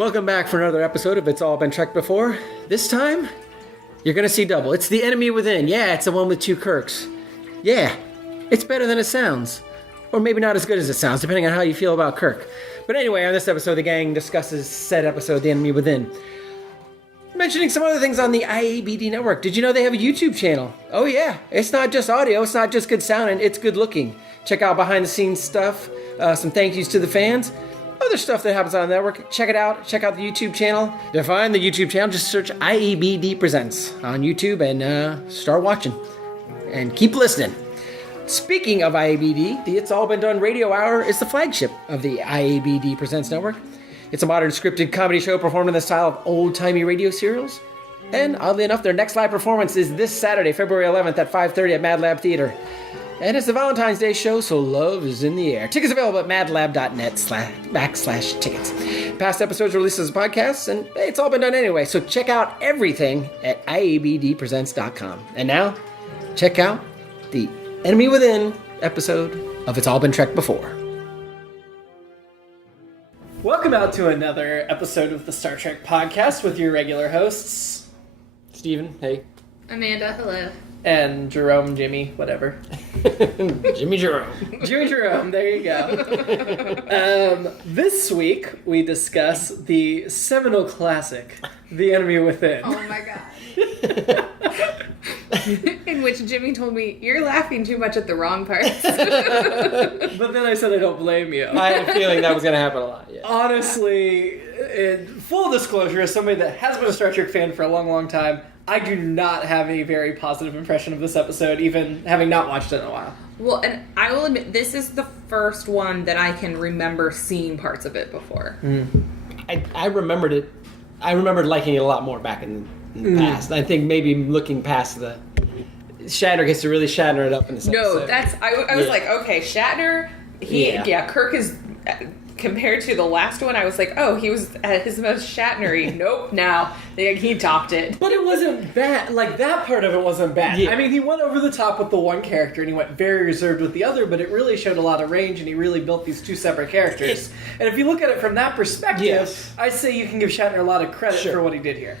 Welcome back for another episode of It's All Been Trekked Before. This time, you're going to see double. It's the enemy within. Yeah, it's the one with two Kirks. Yeah, it's better than it sounds. Or maybe not as good as it sounds, depending on how you feel about Kirk. But anyway, on this episode, the gang discusses said episode, The Enemy Within. Mentioning some other things on the IABD network. Did you know they have a YouTube channel? Oh yeah, it's not just audio, it's not just good sounding, it's good looking. Check out behind the scenes stuff, some thank yous to the fans. Other stuff that happens on the network, check it out. Check out the YouTube channel. To find the YouTube channel, just search IABD Presents on YouTube and start watching. And keep listening. Speaking of IABD, the It's All Been Done Radio Hour is the flagship of the IABD Presents network. It's a modern scripted comedy show performed in the style of old-timey radio serials. And oddly enough, their next live performance is this Saturday, February 11th at 5:30 at Mad Lab Theater. And it's the Valentine's Day show, so love is in the air. Tickets available at madlab.net/tickets. Past episodes released as podcasts, and it's all been done anyway, so check out everything at IABDpresents.com. And now, check out the Enemy Within episode of It's All Been Trekked Before. Welcome out to another episode of the Star Trek podcast with your regular hosts, Steven, hey. Amanda, hello. And Jerome, Jimmy, whatever. Jimmy-Jerome. Jimmy-Jerome, there you go. This week, we discuss the seminal classic, The Enemy Within. Oh my god. In which Jimmy told me, you're laughing too much at the wrong parts. But then I said I don't blame you. I had a feeling that was going to happen a lot, yeah. Honestly, in full disclosure, as somebody that has been a Star Trek fan for a long, long time, I do not have a very positive impression of this episode, even having not watched it in a while. Well, and I will admit, this is the first one that I can remember seeing parts of it before. I remembered it. I remembered liking it a lot more back in the past. I think maybe looking past the... Shatner gets to really Shatner it up in this episode. No, that's... I was like, okay, Shatner... Kirk is... Compared to the last one, I was like, oh, he was at his most Shatner-y. Nope, now he topped it. But it wasn't bad. Like, that part of it wasn't bad. Yeah. I mean, he went over the top with the one character, and he went very reserved with the other, but it really showed a lot of range, and he really built these two separate characters. And if you look at it from that perspective, I say you can give Shatner a lot of credit for what he did here.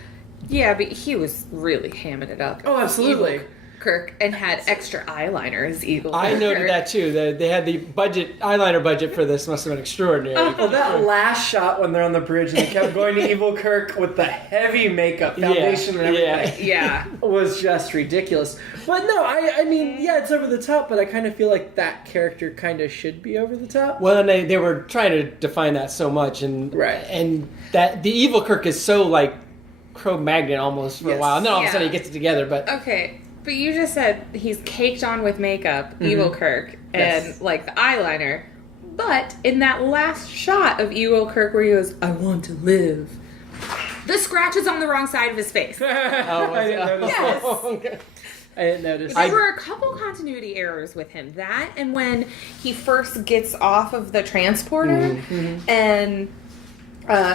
Yeah, but he was really hamming it up. Oh, absolutely. Evil Kirk, and had extra eyeliner as Evil Kirk. I noted that too. They had the eyeliner budget for this must have been extraordinary. Well, that last shot when they're on the bridge and they kept going to Evil Kirk with the heavy makeup, foundation and everything, was just ridiculous. But no, I mean, it's over the top, but I kind of feel like that character kind of should be over the top. Well, and they were trying to define that so much, and that the Evil Kirk is so like Cro-Magnon almost for a while, and then all of a sudden he gets it together. But okay. But you just said he's caked on with makeup, Evil Kirk, and like the eyeliner. But in that last shot of Evil Kirk where he goes, I want to live, the scratch is on the wrong side of his face. I didn't notice. Yes. I didn't notice. There were a couple continuity errors with him. That and when he first gets off of the transporter and...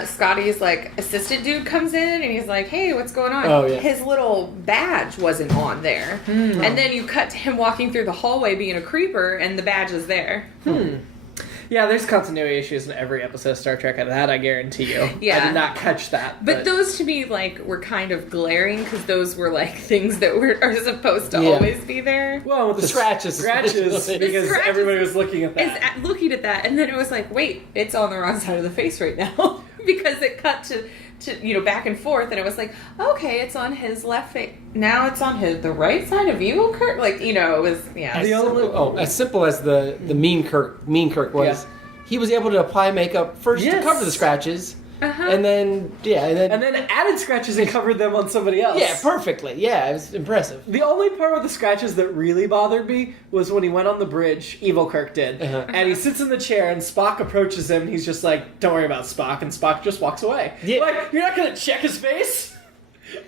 Scotty's like assistant dude comes in and he's like, hey, what's going on? Oh, yeah. His little badge wasn't on there. And then you cut to him walking through the hallway being a creeper and the badge is there. Yeah, there's continuity issues in every episode of Star Trek, and that I guarantee you. Yeah. I did not catch that. But those to me were kind of glaring because those were things that are supposed to always be there. Well, with the scratches because everybody was looking at that. Looking at that, and then it was like, wait, it's on the wrong side of the face right now. Because it cut to back and forth, and it was like, okay, it's on his left face. Now it's on the right side of Evil Kirk. It was as simple as the mean Kirk was, he was able to apply makeup first to cover the scratches. And then added scratches and covered them on somebody else. Yeah, perfectly. Yeah, it was impressive. The only part with the scratches that really bothered me was when he went on the bridge, Evil Kirk did, and he sits in the chair and Spock approaches him and he's just like, don't worry about Spock, and Spock just walks away. Yeah. Like, you're not going to check his face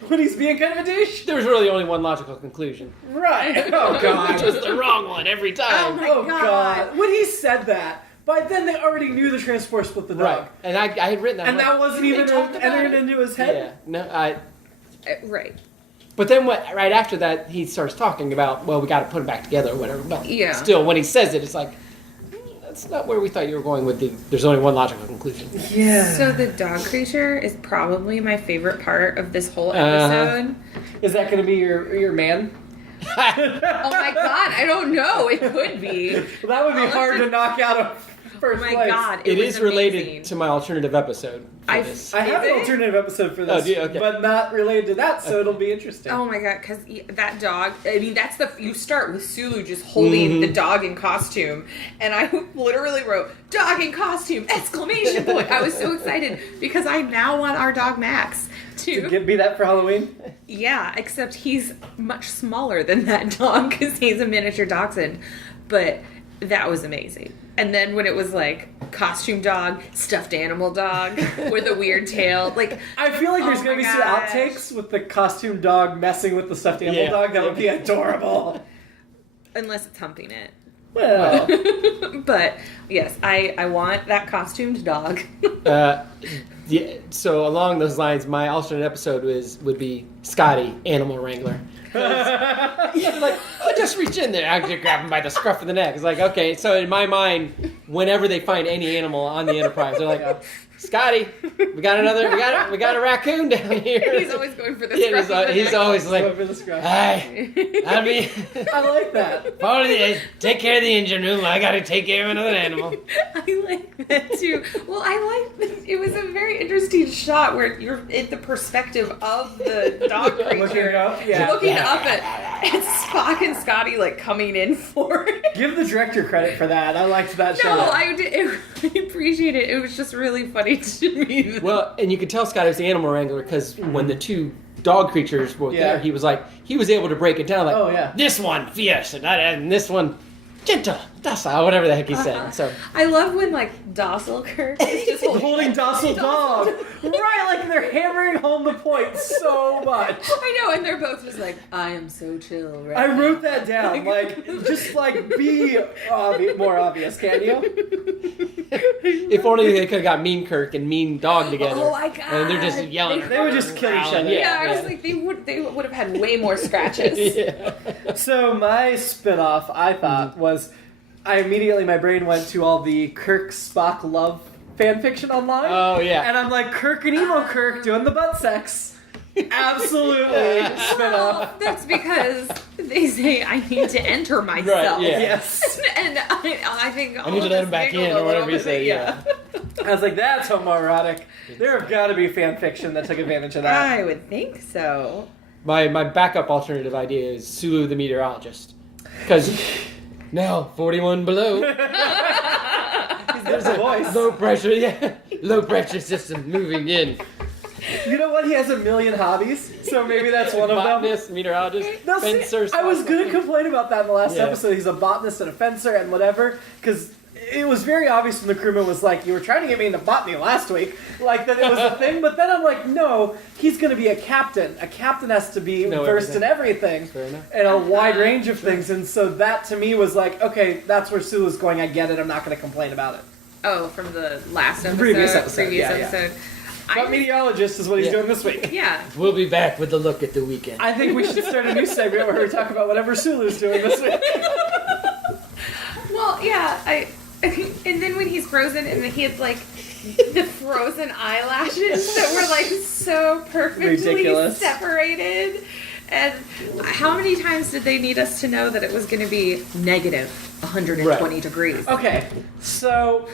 when he's being kind of a douche? There was really only one logical conclusion. Right. Oh, God. Which was the wrong one every time. Oh, my God. When he said that, by then they already knew the transport split the dog. Right. And I had written that. And that wasn't even entered into his head? Yeah. No, right. But then right after that, he starts talking about, well, we got to put them back together or whatever. But yeah. Still, when he says it, it's like, that's not where we thought you were going with the. There's only one logical conclusion. Yeah. So the dog creature is probably my favorite part of this whole episode. Is that going to be your man? Oh my god, I don't know. It could be. Well, that would be hard to knock out of first Oh my place. god, It was is related amazing. to my alternative episode for this. I have Is an it? alternative episode for this, Oh, do you? Okay. but not related to that, so it'll be interesting. Oh my god, because that dog, I mean, that's you start with Sulu just holding the dog in costume, and I literally wrote, dog in costume, exclamation point. I was so excited because I now want our dog Max to Be that for Halloween? yeah, except he's much smaller than that dog because he's a miniature dachshund, but that was amazing. And then when it was like costume dog, stuffed animal dog with a weird tail, like I feel like there's Oh going to my be some gosh. outtakes with the costume dog messing with the stuffed animal Yeah. dog. That would be adorable. unless it's humping it. Well, But yes, I want that costumed dog. Yeah, so along those lines, my alternate episode would be Scotty, Animal Wrangler. Yeah, like, I just reach in there, I just grab him by the scruff of the neck. It's like, okay, so in my mind, whenever they find any animal on the Enterprise, they're like, Scotty, we got a raccoon down here. He's always going for the Yeah, scruff of the he's neck. always go like, for the scruff. hi, I mean, I like that. follow the, take care of the engine room. I got to take care of another animal. I like that too. Well, I like it was a very interesting shot where you're in the perspective of the dog creature. Looking up, yeah. Looking up at Spock and Scotty like coming in for it. Give the director credit for that. I liked that No, shot. I appreciate it. It was just really funny to me. Well, and you could tell Scotty was the Animal Wrangler because when the two dog creatures were Yeah. there, he was able to break it down like, Oh, yeah. this one fierce and this one gentle, docile, whatever the heck he said. So I love when like docile Kirk is just Holding docile dog. Right, like they're hammering home the point so much. I know, and they're both just like, I am so chill. Right I now." wrote that down. Like, just like be more obvious, can you? if only they could have got Mean Kirk and Mean Dog together. Oh my God. And they're just yelling. They would just kill each other. Yeah, I was like, they would have had way more scratches. Yeah. So my spinoff, I thought, was my brain went to all the Kirk Spock love fan fiction online. Oh, yeah. And I'm like, Kirk and Emo Kirk doing the butt sex. Absolutely spinoff. Well, that's because they say I need to enter myself. Right, yeah. Yes. And I think I need to let him back in, or whatever you say, yeah. I was like, that's homoerotic. There have got to be fan fiction that took advantage of that. I would think so. My backup alternative idea is Sulu the meteorologist. Because now, 41 below, There's a voice. low pressure, low pressure system moving in. You know what? He has a million hobbies, so maybe that's one of them. Botanist, meteorologist, No, see, fencer. I was going to complain about that in the last Yeah. episode. He's a botanist and a fencer and whatever, because it was very obvious when the crewman was like, you were trying to get me into botany last week, like that it was a thing, but then I'm like, no, he's going to be a captain. A captain has to be Know versed in everything, Fair enough. and a wide range of things, and so that to me was like, okay, that's where Sulu's going, I get it, I'm not going to complain about it. Oh, from the last episode? Previous episode, yeah. episode. But meteorologist is what he's doing this week. Yeah. We'll be back with the look at the weekend. I think we should start a new segment where we talk about whatever Sulu's doing this week. Well, yeah, and then when he's frozen and he had like the frozen eyelashes that were like so perfectly Ridiculous. separated. And how many times did they need us to know that it was going to be negative 120 degrees? Okay, so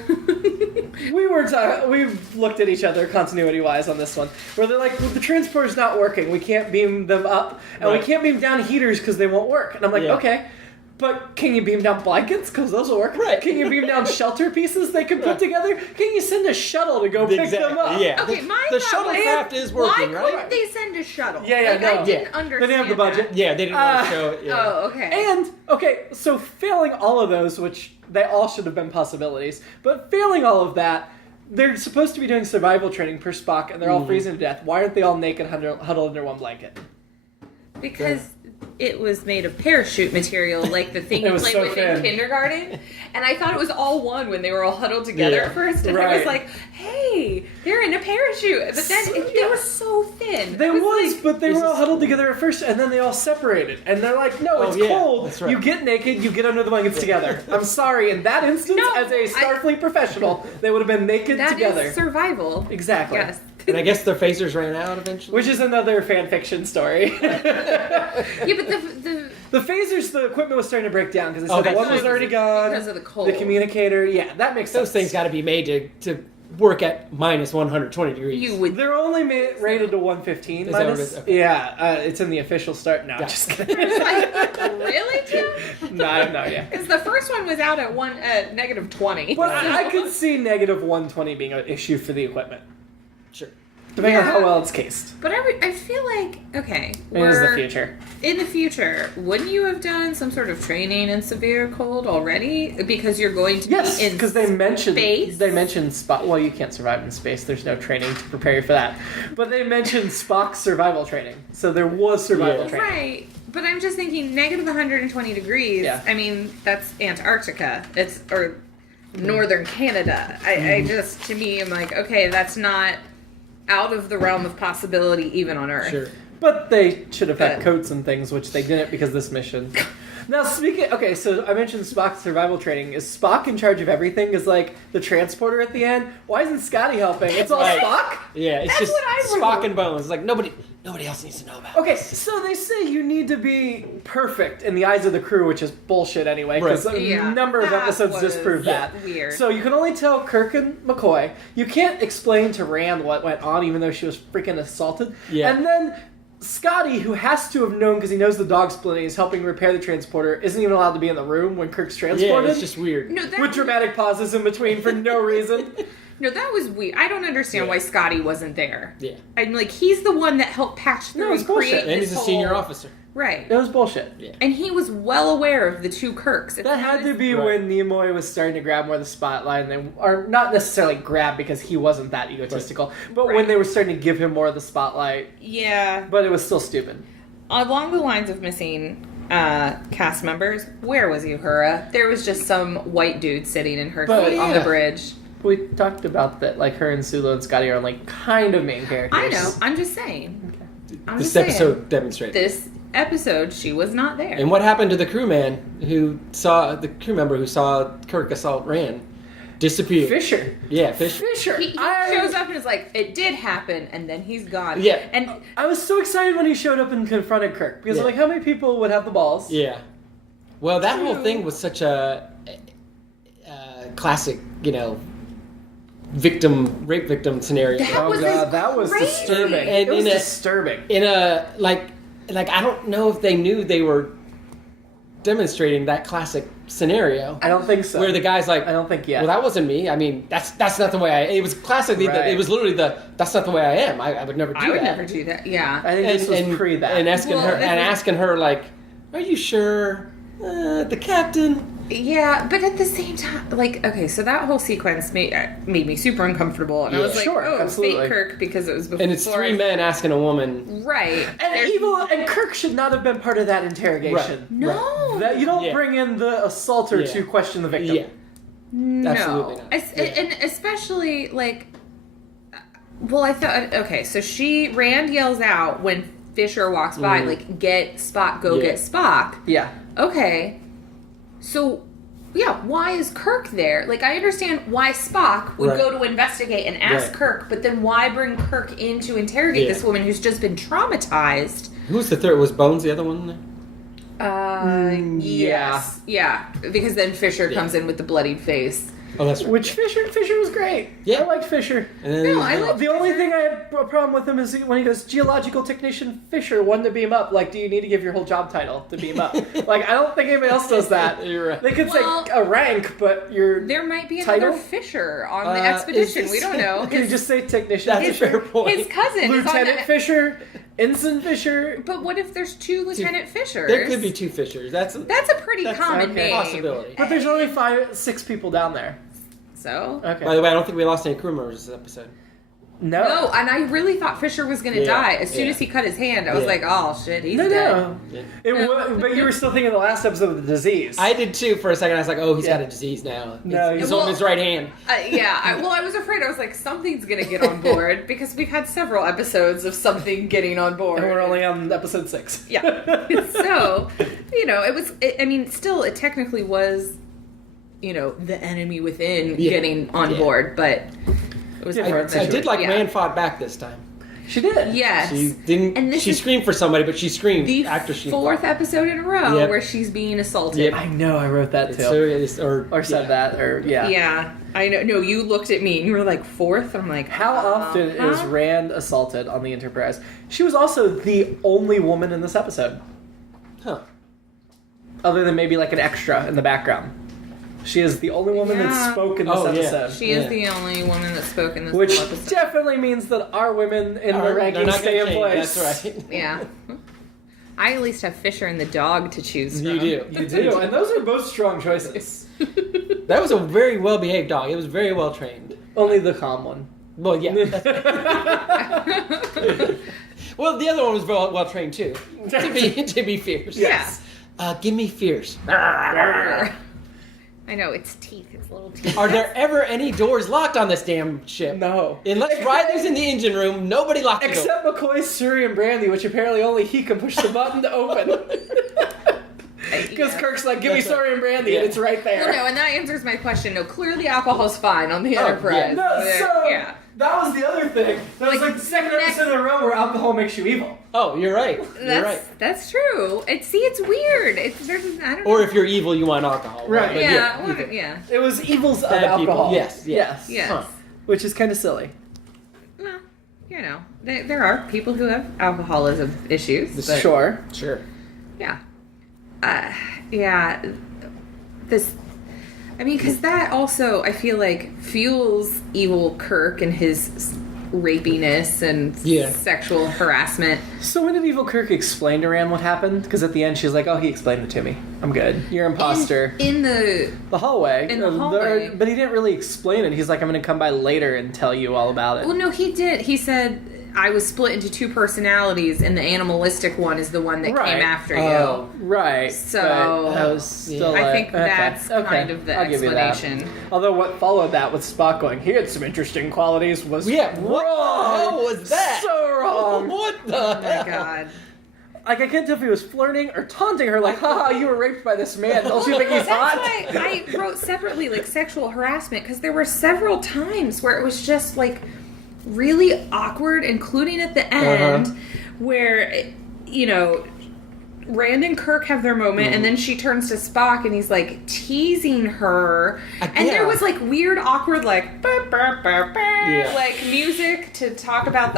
we've looked at each other continuity-wise on this one, where they're like, well, the transporter's not working. We can't beam them up, and we Right. can't beam down heaters because they won't work. And I'm like, Yeah. okay, but can you beam down blankets? Because those will work. Right. Can you beam down shelter pieces they can put Right. together? Can you send a shuttle to go pick them up? Yeah. Okay, my the thought was, shuttlecraft is working, why right? couldn't they send a shuttle? Yeah, like, no. I didn't Yeah. understand. They didn't have the budget. that. Yeah, they didn't want to show it. Yeah. Oh, okay. And, okay, so failing all of those, which they all should have been possibilities, but failing all of that, they're supposed to be doing survival training per Spock, and they're all freezing to death. Why aren't they all naked huddled under one blanket? Because it was made of parachute material, like the thing It you was play so with thin. in kindergarten. And I thought it was all one when they were all huddled together Yeah. at first. And I Right. was like, hey, they're in a parachute. But then they were so thin. They It was, like, but they This were all is- huddled together at first, and then they all separated. And they're like, no, Oh, it's yeah, cold. that's right. You get naked, you get under the blankets together. I'm sorry, in that instance, No, as a Starfleet professional, they would have been naked that together. is survival. Exactly. Yes. And I guess their phasers ran out eventually. Which is another fan fiction story. Yeah, but The phasers, the equipment was starting to break down because they Oh, said that's one was right. already gone. because of the cold. The communicator, yeah, that makes Those sense. things got to be made to work at minus 120 degrees. You would. They're only rated to 115 Is that what minus. it is? Okay. Yeah, it's in the official start. No, Yeah. just kidding. Like, really, Tim? no, yeah. Because the first one was out at negative 20. But I could see negative 120 being an issue for the equipment, Sure. depending on Yeah. how well it's cased. But I feel like, okay, It is the future. in the future, wouldn't you have done some sort of training in severe cold already? Because you're going to Yes, be in because they space? mentioned Spock. Well, you can't survive in space. There's no training to prepare you for that. But they mentioned Spock's survival training, so there was survival Yeah. training. Right, but I'm just thinking negative 120 degrees. Yeah. I mean, that's Antarctica. Or northern Canada. I just, to me, I'm like, okay, that's not out of the realm of possibility even on Earth. Sure. But they should have had But- coats and things, which they didn't because of this mission. Now, okay, so I mentioned Spock's survival training. Is Spock in charge of everything? Is like the transporter at the end? Why isn't Scotty helping? It's all Right. Spock? Yeah, it's That's just what I Spock wrote. and Bones. It's like nobody else needs to know about. Okay, so they say you need to be perfect in the eyes of the crew, which is bullshit anyway, because Right. a Yeah, number of that episodes was disprove that. weird. So you can only tell Kirk and McCoy. You can't explain to Rand what went on, even though she was freaking assaulted. Yeah. And then Scotty, who has to have known because he knows the dog splitting, is helping repair the transporter, isn't even allowed to be in the room when Kirk's Yeah, transported. it's just weird. No, that with dramatic pauses in between for no reason. No, that was weird. I don't understand Yeah. why Scotty wasn't there. Yeah. I'm like, he's the one that helped patch through No, it's and create bullshit. And this he's a senior whole- officer. Right. It was bullshit. Yeah. And he was well aware of the two Kirks. That had to be Right. when Nimoy was starting to grab more of the spotlight, or not necessarily grab because he wasn't that egotistical, but when Right. they were starting to give him more of the spotlight. Yeah. But it was still stupid. Along the lines of missing cast members, where was Uhura? There was just some white dude sitting in her But- seat on the Yeah. bridge. We talked about that, like her and Sulu and Scotty are like kind of main characters. I know. I'm just saying. I'm This just saying. episode demonstrated. This episode, she was not there. And what happened to the crew crew member who saw Kirk assault Rand? Disappeared. Fisher. Yeah, Fisher. Fisher. He shows up and is like, it did happen, and then he's gone. Yeah. And I was so excited when he showed up and confronted Kirk because I'm Yeah. like, how many people would have the balls? Yeah. Well, that whole True. thing was such a classic, rape victim scenario. That Oh was god, that was crazy. disturbing. And It was in a- disturbing. In a like I don't know if they knew they were demonstrating that classic scenario I don't think so. where the guy's like, I don't think yet. well, that wasn't me. I mean, that's not the way it was classically that Right. it was literally that's not the way I am. I would never do I would that. never do that. Yeah. I think this was pre that. And asking Well, her this and is- asking her like, are you sure? The captain. Yeah, but at the same time, like, okay, so that whole sequence made me super uncomfortable, and I Yeah. was like, Sure, oh, absolutely. fake Kirk, because it was before. And it's three men asking a woman. Right. And Kirk should not have been part of that interrogation. No. That you don't Yeah. bring in the assaulter Yeah. to question the victim. Yeah. No. Absolutely not. Yeah. And especially, like, well, I thought, okay, so Rand yells out when Fisher walks by, like, get Spock, go Yeah. get Spock. Yeah. Okay. So, yeah, why is Kirk there? Like, I understand why Spock would Right. go to investigate and ask Right. Kirk, but then why bring Kirk in to interrogate Yeah. this woman who's just been traumatized? Who was the third? Was Bones the other one? Yes. Yeah. Because then Fisher Yeah. comes in with the bloodied face. Oh, that's right. Which Fisher was great. Yeah. I liked Fisher. And then No, I like The only thing I had a problem with him is when he goes, geological technician Fisher, one to beam up. Like, do you need to give your whole job title to beam up? Like, I don't think anybody else does that. You're right. They could Well, say a rank, but you're... There might be another Title? Fisher on the is expedition. this- We don't know. Can you just say technician That's a Fisher? fair point. His cousin is on Lieutenant the... Fisher? Ensign Fisher? But what if there's two Lieutenant Fishers? There could be two Fishers. That's That's a pretty That's common okay. name. possibility. But there's only 6 people down there. So? Okay. By the way, I don't think we lost any crew members this episode. No, and I really thought Fisher was going to die. As soon as he cut his hand, I was like, oh, shit, he's dead. No. But you were still thinking the last episode of the disease. I did too for a second. I was like, oh, he's got a disease now. No, he's on his right hand. I was afraid. I was like, something's going to get on board because we've had several episodes of something getting on board. And we're only on episode 6. Yeah. So, it technically was, the enemy within getting on board, but it was different. I did like Rand fought back this time. She did. Yes. She didn't. And she screamed for somebody, but she screamed the after she fourth episode in a row where she's being assaulted. Yep. I know. I wrote that too. Or said that. Yeah. I know. No, you looked at me and you were like, fourth? I'm like, how often is Rand assaulted on the Enterprise? She was also the only woman in this episode. Huh. Other than maybe like an extra in the background. She is the only woman that spoke in this episode. She is the only woman that spoke in this episode. Which definitely means that our women in the rankings stay in place. That's right. Yeah. I at least have Fisher and the dog to choose from. You do. You do. And those are both strong choices. That was a very well-behaved dog. It was very well-trained. Only the calm one. Well, yeah. Well, the other one was well-trained, too. To be fierce. Yes. Give me fierce. I know, it's teeth. It's little teeth. Are there ever any doors locked on this damn ship? No. Unless Riley's in the engine room, nobody locks the door. Except McCoy's Suri and Brandy, which apparently only he can push the button to open. Because Kirk's like, give me Suri and Brandy, and it's right there. Well, no, and that answers my question. No, clearly alcohol's fine on the Enterprise. Yeah. That was the other thing. That was like the second episode in a row where alcohol makes you evil. Oh, you're right. That's true. It's weird. I don't know. Or if you're evil, you want alcohol. Right. Yeah. It was evils of Bad alcohol. People. Yes. Huh. Which is kind of silly. Well, there are people who have alcoholism issues. Sure. Yeah. Because that also, I feel like, fuels evil Kirk and his rapiness and sexual harassment. So when did evil Kirk explain to Rand what happened? Because at the end she's like, oh, he explained it to me. I'm good. You're an imposter. In the hallway. In the hallway. But he didn't really explain it. He's like, I'm going to come by later and tell you all about it. Well, no, he did. He said, I was split into two personalities, and the animalistic one is the one that came after you. Right. So I was still I think that's kind of the explanation. Although what followed that with Spock going, he had some interesting qualities was what the hell was that? So wrong. What the Oh my god. Like, I can't tell if he was flirting or taunting her, like, haha, you were raped by this man. Don't you think he's hot? That's why I wrote separately, like, sexual harassment, because there were several times where it was just, like, really awkward, including at the end, where, Rand and Kirk have their moment, and then she turns to Spock, and he's, like, teasing her. And there was, like, weird, awkward, like, burr, burr, burr, burr, like, music to talk about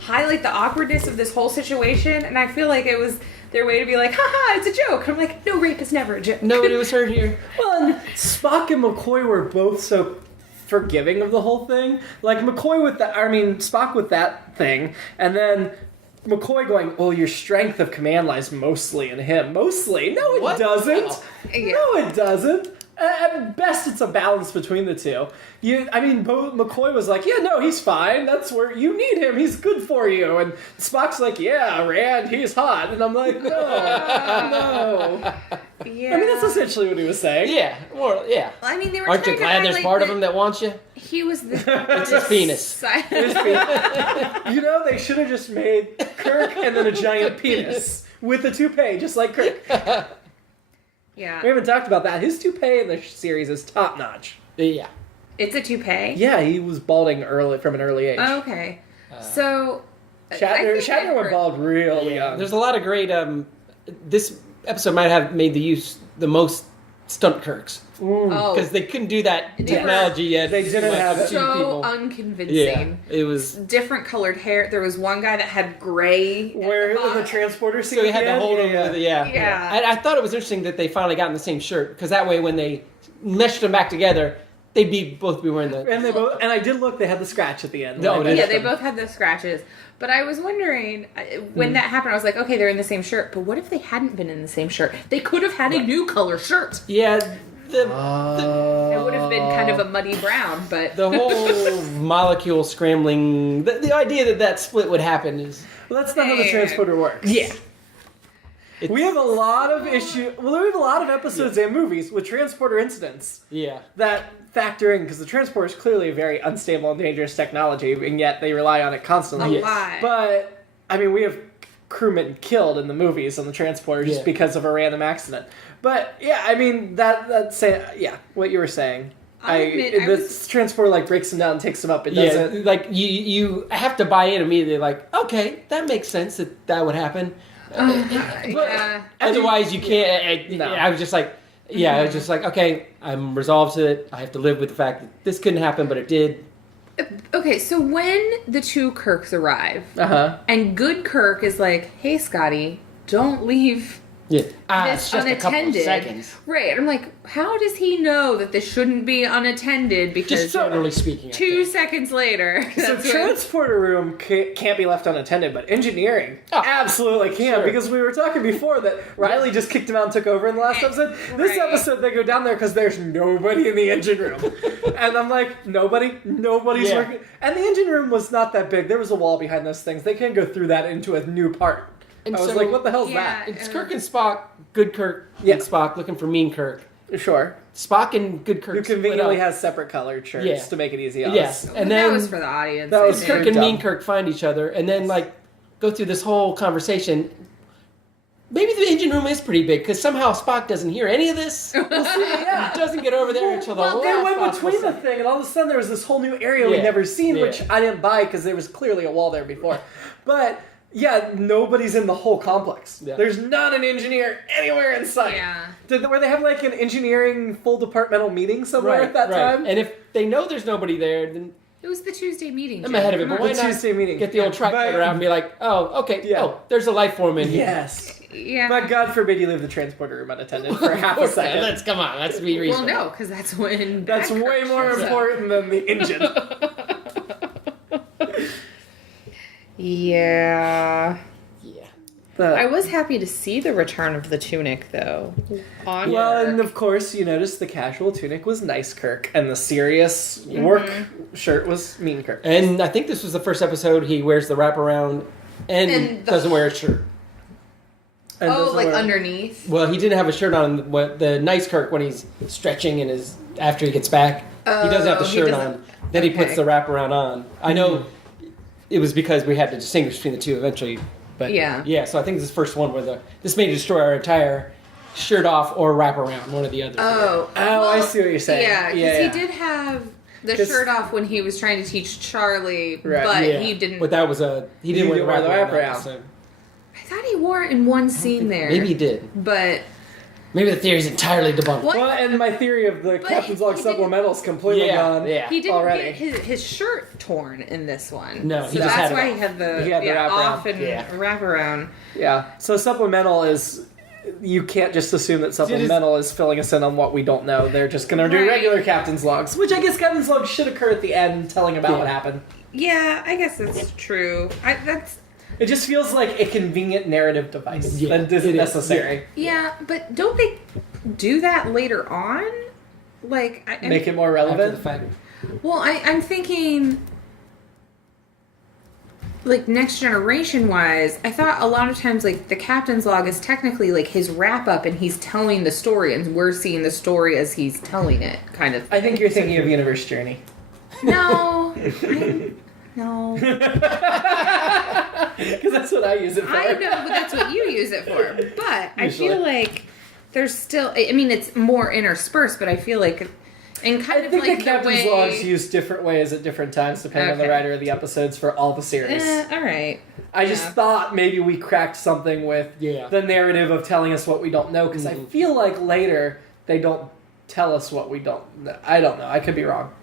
highlight the awkwardness of this whole situation. And I feel like it was their way to be like, haha, it's a joke. I'm like, no, rape is never a joke. Nobody was hurt here. Well, and Spock and McCoy were both so forgiving of the whole thing. Like, Spock with that thing, and then McCoy going, well, your strength of command lies mostly in him. Mostly? No, it doesn't. Oh. No, it doesn't. At best, it's a balance between the two. McCoy was like, yeah, no, he's fine. That's where you need him. He's good for you. And Spock's like, yeah, Rand, he's hot. And I'm like, no. Yeah. I mean, that's essentially what he was saying. Yeah. Well, yeah. I mean, they were Aren't you glad there's part of him that wants you? He was the... It's his penis. They should have just made Kirk and then a giant penis with a toupee, just like Kirk. Yeah. We haven't talked about that. His toupee in the series is top notch. Yeah. It's a toupee? Yeah, he was balding from an early age. Oh, okay. So... Shatner went bald real young. There's a lot of great... this episode might have made the most stunt Kirks. Because they couldn't do that technology yet. They didn't have it. So unconvincing. Yeah, it was... Different colored hair. There was one guy that had gray... Where the transporter scene. So he had to hold him with it, Yeah. I thought it was interesting that they finally got in the same shirt, because that way when they meshed them back together, they'd both be wearing the... And I did look, they had the scratch at the end. They both had the scratches. But I was wondering, when that happened, I was like, okay, they're in the same shirt, but what if they hadn't been in the same shirt? They could have had a new color shirt. Yeah, It would have been kind of a muddy brown, but the whole molecule scrambling, the idea that split would happen is... Well, that's not how the transporter works. Yeah. We have a lot of episodes and movies with transporter incidents. Yeah. That factor in, because the transporter is clearly a very unstable and dangerous technology, and yet they rely on it constantly. a lot. But, I mean, we have crewmen killed in the movies on the transporter just because of a random accident. But, yeah, I mean, that's what you were saying. The transporter, breaks them down and takes them up. It doesn't... you have to buy in immediately, okay, that makes sense that would happen. Otherwise, you can't... No. I was just like... Yeah, I was just like, okay, I'm resolved to it. I have to live with the fact that this couldn't happen, but it did. Okay, so when the two Kirks arrive, and good Kirk is like, hey, Scotty, don't leave this it's just unattended. a couple of seconds. Right, I'm like, how does he know that this shouldn't be unattended? Because just generally speaking. 2 seconds later... So transporter room can't be left unattended, but engineering absolutely can. Sure. Because we were talking before that Riley just kicked him out and took over in the last episode. This episode, they go down there because there's nobody in the engine room. And I'm like, nobody's working. And the engine room was not that big. There was a wall behind those things. They can't go through that into a new part. And I was like, what the hell's that? It's Kirk and Spock, good Kirk and Spock looking for mean Kirk. Sure. Spock and good Kirk who conveniently has separate colored shirts to make it easy on us. And then that was for the audience. That was Kirk and mean Kirk find each other and then go through this whole conversation. Maybe the engine room is pretty big because somehow Spock doesn't hear any of this. He doesn't get over there until the last they went possible between the second. thing, and all of a sudden there was this whole new area we'd never seen, which I didn't buy because there was clearly a wall there before. But nobody's in the whole complex. Yeah. There's not an engineer anywhere in sight. Yeah. Where they have an engineering full departmental meeting somewhere at that time. And if they know there's nobody there, then It was the Tuesday meeting. I'm ahead of it, but why the not Tuesday meeting. Get the old tricorder out and be like, oh, okay, there's a life form in here. Yes. Yeah. But God forbid you leave the transporter room unattended for half a second. Let's be reasonable. Well, no, because that's when... That's way more important than the engine. Yeah. I was happy to see the return of the tunic, though. And of course, you noticed the casual tunic was nice Kirk, and the serious work shirt was mean Kirk. And I think this was the first episode he wears the wraparound and doesn't wear a shirt. Underneath? Well, he didn't have a shirt on. The nice Kirk, when he's stretching and after he gets back, he doesn't have the shirt on. Then he puts the wraparound on. I know it was because we had to distinguish between the two eventually. But so I think this is the first one where this may destroy our entire shirt off or wrap around, one or the other. I see what you're saying. Yeah, because he did have the shirt off when he was trying to teach Charlie, but he didn't. But that was he didn't wear the wraparound. I thought he wore it in one scene there. Maybe he did. But maybe the theory's entirely debunked. Well, and my theory of the Captain's Log supplemental is completely gone. Yeah. He didn't get his shirt torn in this one. No, he just that's why he had the off and wraparound. Yeah. So supplemental is... You can't just assume that supplemental is filling us in on what we don't know. They're just going to do regular Captain's Logs, which I guess Captain's Logs should occur at the end, telling about what happened. Yeah, I guess that's true. It just feels like a convenient narrative device that isn't necessary. Yeah, but don't they do that later on? Make it more relevant? Well, I'm thinking... Next Generation wise, I thought a lot of times, the Captain's Log is technically, his wrap-up, and he's telling the story, and we're seeing the story as he's telling it, kind of. I think you're thinking of Universe Journey. No. No. Because that's what I use it for. I know, but that's what you use it for. But I feel like there's still... I mean, it's more interspersed, but I feel like... And kind of the Captain's Logs used different ways at different times, depending on the writer of the episodes for all the series. All right. I just thought maybe we cracked something with the narrative of telling us what we don't know, because I feel like later they don't tell us what we don't know. I don't know. I could be wrong.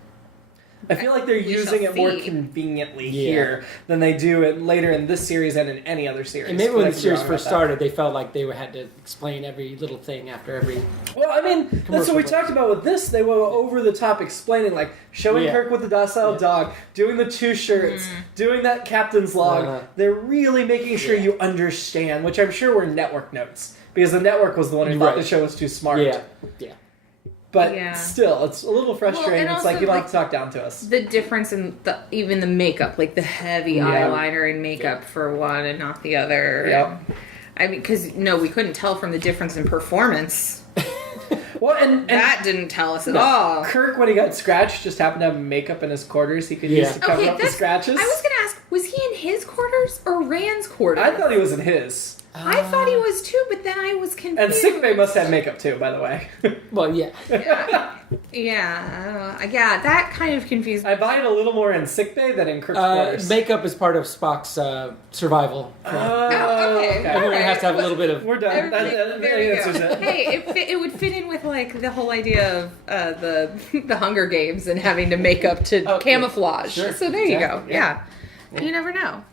I feel like they're using it more conveniently here than they do it later in this series and in any other series. And maybe when the series first started, they felt like they had to explain every little thing after every... Well, I mean, that's what we talked about with this. They were over the top explaining, showing Kirk with the docile dog, doing the two shirts, doing that Captain's Log. They're really making sure you understand, which I'm sure were network notes. Because the network was the one who thought the show was too smart. Yeah. But still, it's a little frustrating. Well, it's like, you don't have to talk down to us. The difference in even the makeup, like the heavy eyeliner and makeup for one and not the other. Yep. I mean, because, we couldn't tell from the difference in performance. Well, and that didn't tell us at all. Kirk, when he got scratched, just happened to have makeup in his quarters he could use to cover up the scratches. I was going to ask, was he in his quarters or Rand's quarters? I thought he was in his. I thought he was too, but then I was confused. And sickbay must have makeup too, by the way. Well, yeah. Yeah, that kind of confused me. I buy it a little more in sickbay than in Kirk's quarters. Makeup is part of Spock's survival. Okay. Everyone has to have a little bit of... We're done. There you go. Hey, it would fit in with like the whole idea of the Hunger Games and having to make up to camouflage. Sure. So there you go. Yeah. You never know.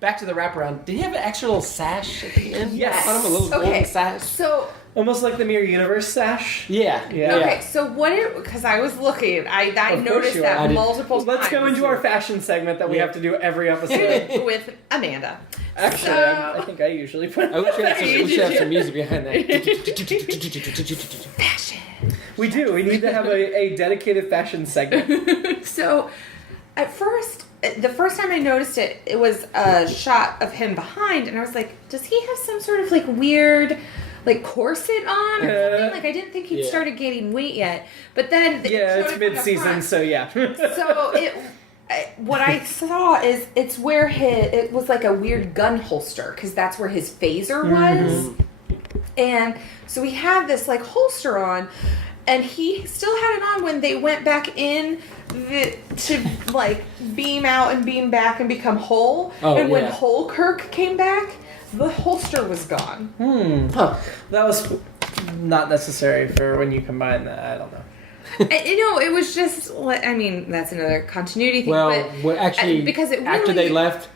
Back to the wraparound. Did he have an extra little sash at the end? Yes. On him, a little golden sash. So... Almost like the Mirror Universe sash. Yeah. Okay, so because I was looking, I noticed that multiple times. Let's go into our fashion segment that we have to do every episode. With Amanda. Actually, I think I usually put I wish we should have some music behind that. Fashion. We do. We need to have a dedicated fashion segment. So, at first... The first time I noticed it, it was a shot of him behind, and I was like, does he have some sort of, like, weird, like, corset on or something? Like, I didn't think he'd started gaining weight yet. But then... it's mid-season, so yeah. So, what I saw is it's where it was like a weird gun holster, because that's where his phaser was. And so he had this, like, holster on, and he still had it on when they went back in to like beam out and beam back and become whole. When whole Kirk came back, the holster was gone. That was not necessary for when you combine that. I don't know. It was just. I mean, that's another continuity thing. Well, actually, because it really, after they left,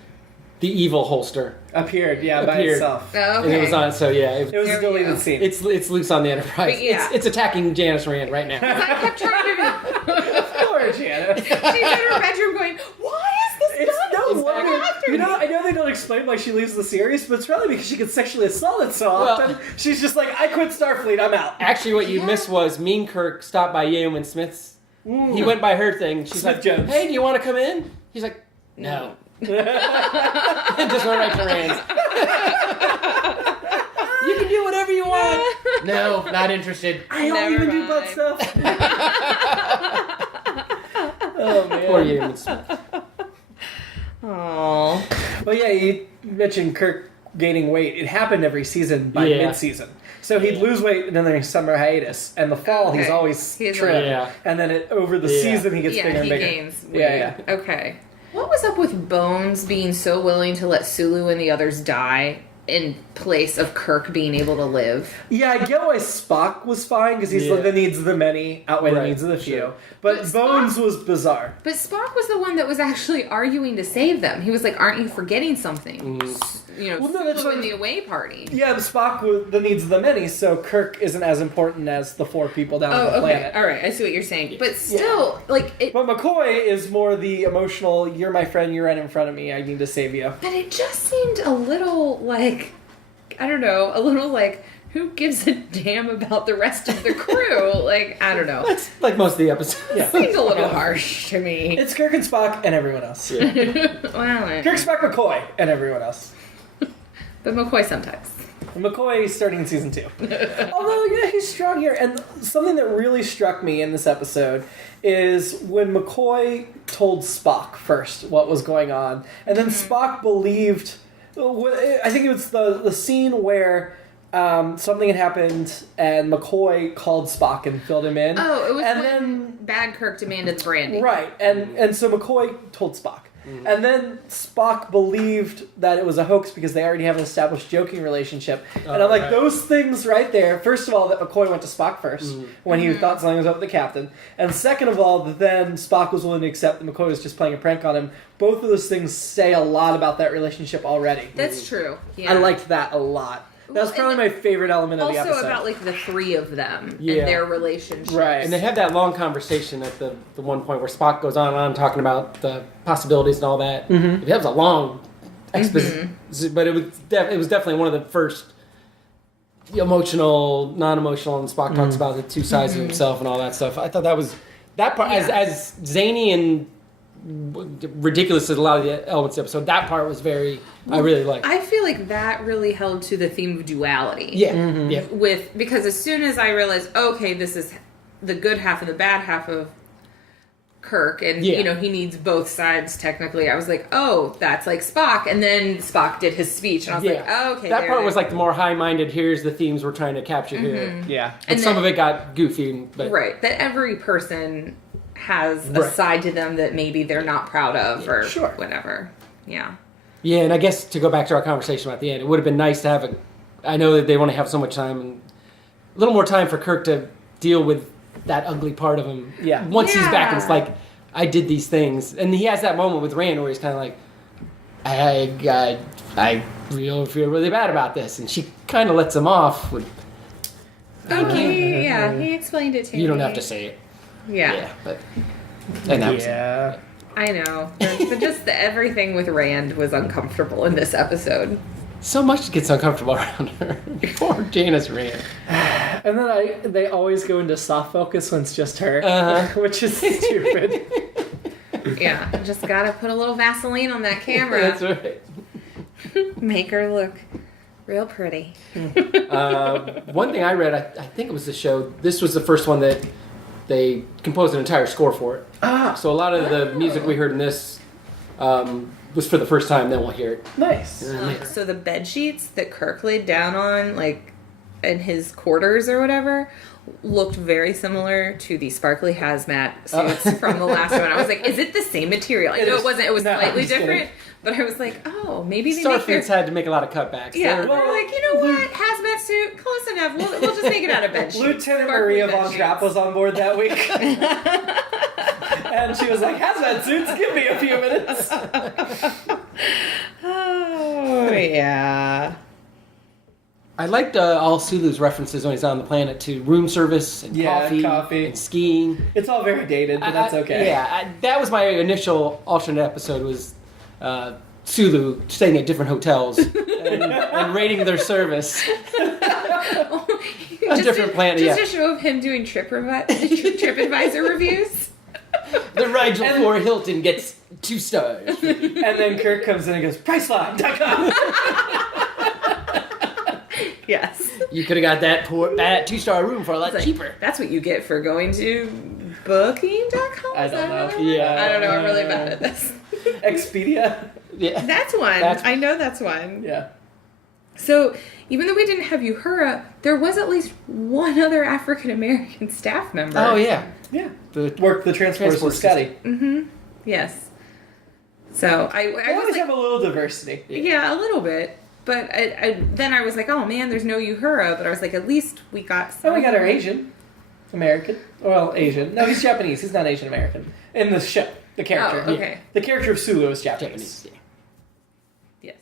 the evil holster appeared by itself. Oh, okay. And it was on. So it was a deleted scene. It's loose on the Enterprise. It's attacking Janice Rand right now. I kept trying to. Poor Janice. She's in her bedroom going, "Why is this no wonder. I know they don't explain why she leaves the series, but it's probably because she gets sexually assaulted so often. She's just like, I quit Starfleet, I'm out. Actually, what you missed was Mean Kirk stopped by Yeoman Smith's. He went by her thing. She's Smith like, Jones. "Hey, do you want to come in?" He's like, "No." Just went right to Rand's. You can do whatever you want. No, not interested. I don't even do butt stuff. Oh man. Poor Yeoman Smith. Aww. Well, yeah, you mentioned Kirk gaining weight. It happened every season by mid-season. So he'd lose weight and then there's summer hiatus. And the fall, he's always trim. Yeah. And then over the season, he gets bigger and bigger. Gains weight. Okay. What was up with Bones being so willing to let Sulu and the others die in place of Kirk being able to live? Yeah, I get why Spock was fine, because he's like, the needs of the many outweigh the needs of the few. Sure. But Bones was bizarre. But Spock was the one that was actually arguing to save them. He was like, aren't you forgetting something? Sulu in the away party. Yeah, but Spock was the needs of the many, so Kirk isn't as important as the four people down on the planet. All right, I see what you're saying. But still, But McCoy is more the emotional, you're my friend, you're right in front of me, I need to save you. But it just seemed a little who gives a damn about the rest of the crew? I don't know. That's like most of the episodes. Yeah. Seems a little harsh to me. It's Kirk and Spock and everyone else. Well, Kirk, Spock, McCoy, and everyone else. But McCoy sometimes. McCoy starting in season 2. Although, he's strong here. And something that really struck me in this episode is when McCoy told Spock first what was going on. And then Spock believed... I think it was the scene where something had happened and McCoy called Spock and filled him in. Oh, it was when Bad Kirk demanded the brandy. Right. And so McCoy told Spock. And then Spock believed that it was a hoax because they already have an established joking relationship. And I'm like, those things right there, first of all, that McCoy went to Spock first when he thought something was up with the captain. And second of all, that then Spock was willing to accept that McCoy was just playing a prank on him. Both of those things say a lot about that relationship already. That's true. Yeah. I liked that a lot. That was probably my favorite element of the episode. Also about, the three of them and their relationship. Right. And they have that long conversation at the one point where Spock goes on and on talking about the possibilities and all that. Mm-hmm. That was a long exposition. But it was definitely one of the first emotional, non-emotional, and Spock talks about the two sides of himself and all that stuff. I thought that part, as zany and ridiculous as a lot of the elements of the episode, that part was I really liked. I feel like that really held to the theme of duality. Yeah. Yeah. Because as soon as I realized, okay, this is the good half and the bad half of Kirk, and he needs both sides technically, I was like, oh, that's like Spock. And then Spock did his speech, and I was like, oh, okay. That part was like the more high-minded, here's the themes we're trying to capture here. Yeah. And some of it got goofy. But right. That every person has a side to them that maybe they're not proud of or whatever. Yeah. Yeah, and I guess to go back to our conversation about the end, it would have been nice to have I know that they only have so much time, and a little more time for Kirk to deal with that ugly part of him. Yeah. Once he's back, and it's like, I did these things. And he has that moment with Rand where he's kind of like, I feel really bad about this. And she kind of lets him off with... Okay, he explained it to me. You don't have to say it. Yeah. But... And that was it. I know. But just everything with Rand was uncomfortable in this episode. So much gets uncomfortable around her. Poor Janice Rand. And then they always go into soft focus when it's just her, which is stupid. Yeah, just gotta put a little Vaseline on that camera. That's right. Make her look real pretty. One thing I read, I think it was the show, this was the first one that they composed an entire score for it. So a lot of the music we heard in this was for the first time, then we'll hear it. Nice. So the bed sheets that Kirk laid down on, like, in his quarters or whatever, looked very similar to the sparkly hazmat suits from the last one. I was like, is it the same material? I know it wasn't. It was slightly different. But I was like, oh, maybe they Starfleet's had to make a lot of cutbacks. Yeah, they're like, you know what? Hazmat suit, close enough. We'll just make it out of bed sheets. Lieutenant Maria von Trapp was on board that week. And she was like, hazmat suits, give me a few minutes. Oh, yeah. I liked all Sulu's references when he's on the planet to room service and coffee and skiing. It's all very dated, but that's okay. That was my initial alternate episode was Sulu staying at different hotels and rating their service. A different planet, Just a show of him doing TripAdvisor reviews. The Rigel for Hilton gets 2 stars. And then Kirk comes in and goes, Priceline.com. Yes. You could have got that 2-star room for a lot cheaper. That's what you get for going to Booking.com? I don't know. Yeah. I don't know. I'm really bad at this. Expedia? Yeah. That's one. I know that's one. Yeah. So, even though we didn't have Uhura, there was at least one other African-American staff member. Oh, yeah. Yeah. Worked the transport with Scotty. Mm-hmm. Yes. So, I always have a little diversity. Yeah, a little bit. But then I was like, oh man, there's no Uhura. But I was like, at least we got some. Oh, we got our Asian American. Well, Asian. No, he's Japanese. He's not Asian American. In the show, the character. Oh, okay. Yeah. The character of Sulu is Japanese. Yes.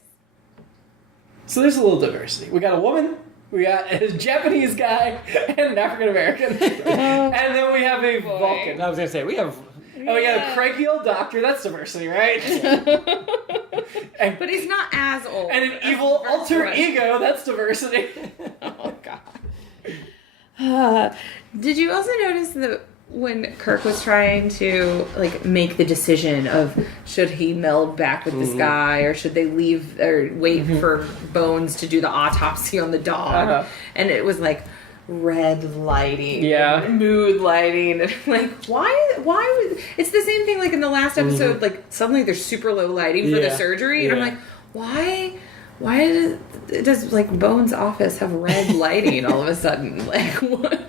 So there's a little diversity. We got a woman, we got a Japanese guy, and an African American. And then we have a Vulcan. I was going to say, we have... Oh, we got a cranky old doctor. That's diversity, right? But he's not as old. And an evil alter ego. That's diversity. Oh, God. Did you also notice that when Kirk was trying to make the decision of should he meld back with this guy or should they leave or wait for Bones to do the autopsy on the dog, and it was like red lighting, mood lighting, and why would it's the same thing in the last episode, suddenly there's super low lighting for the surgery, and I'm like, why does Bones' office have red lighting all of a sudden? What?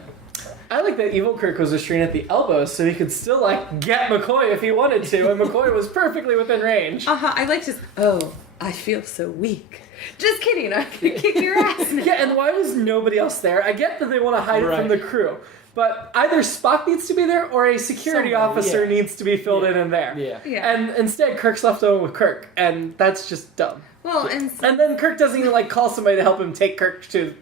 I like that evil Kirk was restrained at the elbows so he could still get McCoy if he wanted to, and McCoy was perfectly within range. I like just I feel so weak. Just kidding, I'm gonna kick your ass now. Yeah, and why was nobody else there? I get that they want to hide it from the crew, but either Spock needs to be there or a security officer needs to be filled in there. Yeah. And instead, Kirk's left alone with Kirk, and that's just dumb. Well, and then Kirk doesn't even call somebody to help him take Kirk to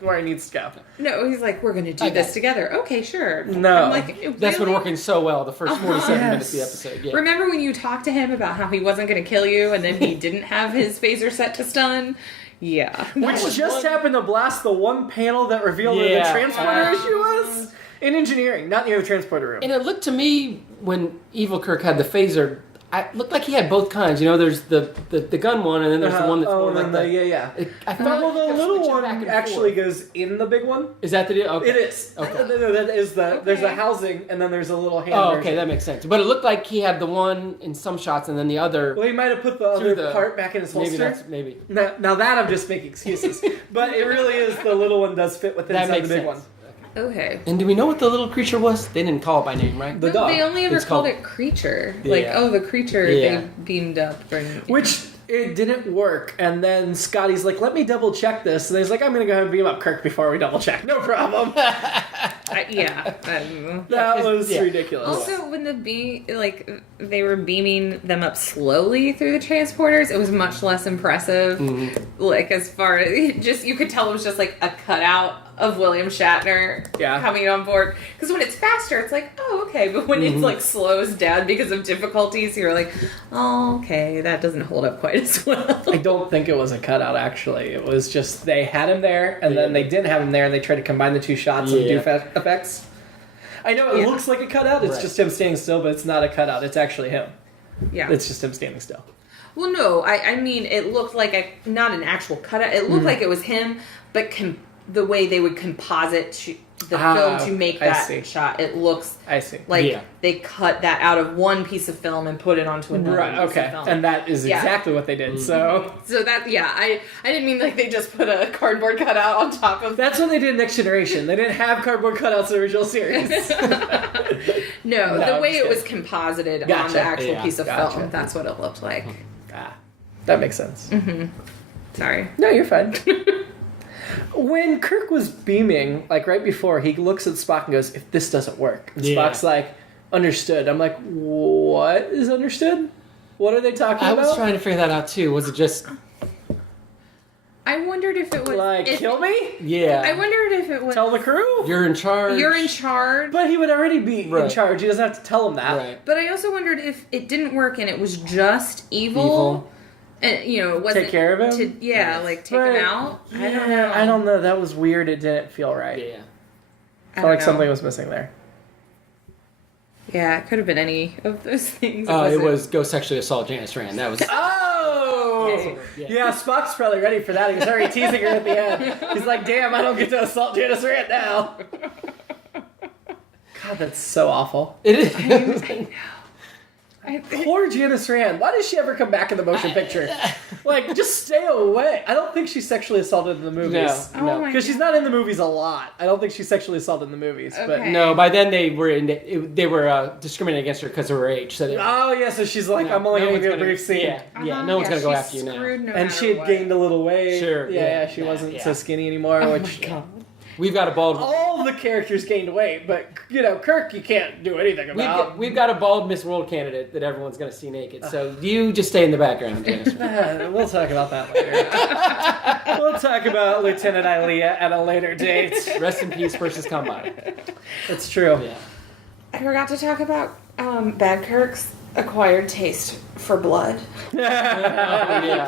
where he needs to go. No, he's like, we're going to do this together. Okay, sure. No. I'm that's been working so well the first 47 minutes of the episode. Yeah. Remember when you talked to him about how he wasn't going to kill you and then he didn't have his phaser set to stun? Yeah. Which just happened to blast the one panel that revealed where the transporter issue was in engineering, not near the transporter room. And it looked to me when Evil Kirk had the phaser, it looked like he had both kinds. You know, there's the gun one, and then there's the one that's more like the I thought the little one actually goes in the big one. Is that the deal? Okay. It is. Okay. No, that is the. There's a housing, and then there's a little hand. Oh, okay, version. that makes sense. But it looked like he had the one in some shots, and then the other. Well, he might have put the other part back in his holster. Maybe. Now that I'm just making excuses, but it really is the little one does fit with inside the big one. Okay. And do we know what the little creature was? They didn't call it by name, right? The dog. They only ever called it creature. Yeah. Like, the creature they beamed up. Which it didn't work, and then Scotty's like, "Let me double check this," and he's like, "I'm gonna go ahead and beam up Kirk before we double check. No problem." That was ridiculous. Also, when they were beaming them up slowly through the transporters, it was much less impressive. Mm-hmm. Like, as far as you could tell, it was just like a cutout of William Shatner coming on board. Because when it's faster, it's like, oh, okay. But when it's like slows down because of difficulties, you're like, oh, okay, that doesn't hold up quite as well. I don't think it was a cutout, actually. It was just they had him there, and then they didn't have him there, and they tried to combine the two shots and do effects. I know it looks like a cutout. It's just him standing still, but it's not a cutout. It's actually him. Yeah. It's just him standing still. Well, no, I mean, it looked like not an actual cutout. It looked like it was him, but the way they would composite the film to make that shot, it looks like they cut that out of one piece of film and put it onto another piece of film. And that is exactly what they did. So that, I didn't mean like they just put a cardboard cutout on top of... That's what they did in Next Generation. They didn't have cardboard cutouts in the original series. No, the way it was composited on the actual piece of film, that's what it looked like. That makes sense. Mm-hmm. Sorry. No, you're fine. When Kirk was beaming, like right before, he looks at Spock and goes, "If this doesn't work," and Spock's like, "Understood." I'm like, "What is understood? What are they talking about?" I was trying to figure that out too. Was it just I wondered if it was like kill me? Yeah. I wondered if it was tell the crew you're in charge. You're in charge. But he would already be in charge. He doesn't have to tell them that. Right. But I also wondered if it didn't work and it was just evil. And, it wasn't... Take care of him? Take him out? Yeah, I don't know. That was weird. It didn't feel right. Yeah. I felt like something was missing there. Yeah, it could have been any of those things. It was go sexually assault Janice Rand. That was... Oh! Yeah, Spock's probably ready for that. He was already teasing her at the end. He's like, damn, I don't get to assault Janice Rand now. God, that's so awful. It is. I know. Poor Janice Rand. Why does she ever come back in the motion picture? Like, just stay away. I don't think she's sexually assaulted in the movies. No. Because she's not in the movies a lot. I don't think she's sexually assaulted in the movies. Okay. But No, by then they were discriminating against her because of her age. So so she's like, I'm only going to get a brief scene. Yeah, no one's going to go after you now. And she had gained a little weight. Sure. Yeah, she wasn't so skinny anymore. Which, my God. We've got a bald... All the characters gained weight, but, Kirk, you can't do anything about. We've got a bald Miss World candidate that everyone's going to see naked. So you just stay in the background, Janice. We'll talk about that later. We'll talk about Lieutenant Ilea at a later date. Rest in peace, versus Combine. It's true. Yeah. I forgot to talk about Bad Kirk's acquired taste for blood. He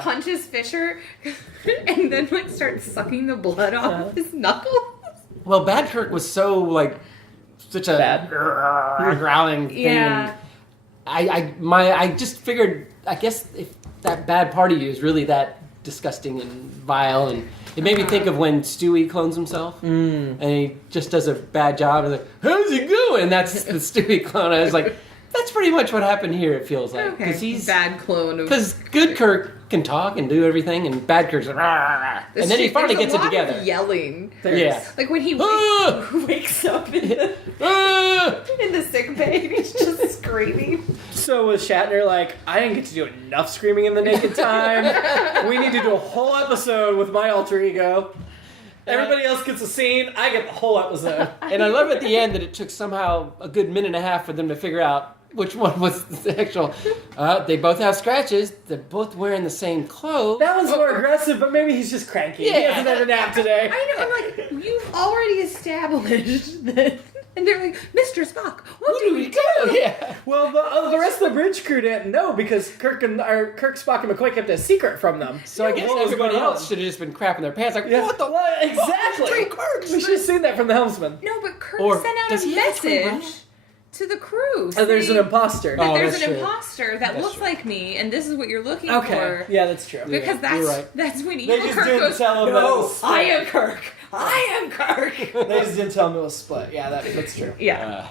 punches Fisher and then starts sucking the blood off his knuckles. Well, Bad Kirk was so such a growling thing. Yeah. I just figured, I guess if that bad part of you is really that disgusting and vile, and it made me think of when Stewie clones himself, and he just does a bad job, and how's he going? And that's the Stewie clone. I was like, that's pretty much what happened here, it feels like. Because he's bad clone. Because good Kirk can talk and do everything, and bad Kirk's like, and then he finally gets it together. Of yelling. Like when he wakes up in the sick bay, and he's just screaming. So was Shatner like, I didn't get to do enough screaming in the naked time. We need to do a whole episode with my alter ego. Everybody else gets a scene. I get the whole episode. And I love at the end that it took somehow a good minute and a half for them to figure out which one was the actual. They both have scratches. They're both wearing the same clothes. That was more aggressive, but maybe he's just cranky. He hasn't had a nap today. I know. I'm like, you've already established that And they're like, Mr. Spock, what do we do? Yeah. Well, the rest of the bridge crew didn't know because Kirk, Spock, and McCoy kept a secret from them. So I guess everybody else should have just been crapping their pants. Like, what the? Well, exactly. Three Kirks. We should have seen that from the helmsman. No, but Kirk Or sent out does a he have twin message brothers? to the crew. Oh, there's an saying imposter. that there's that's an true. imposter that That's looks true. like me, and this is what you're looking Okay. for. Yeah, that's true. Because Yeah, you're right. that's when They evil just Kirk didn't goes, tell him that it was split. I am Kirk. I am Kirk. They just didn't tell him it was split. Yeah, that's true. Yeah.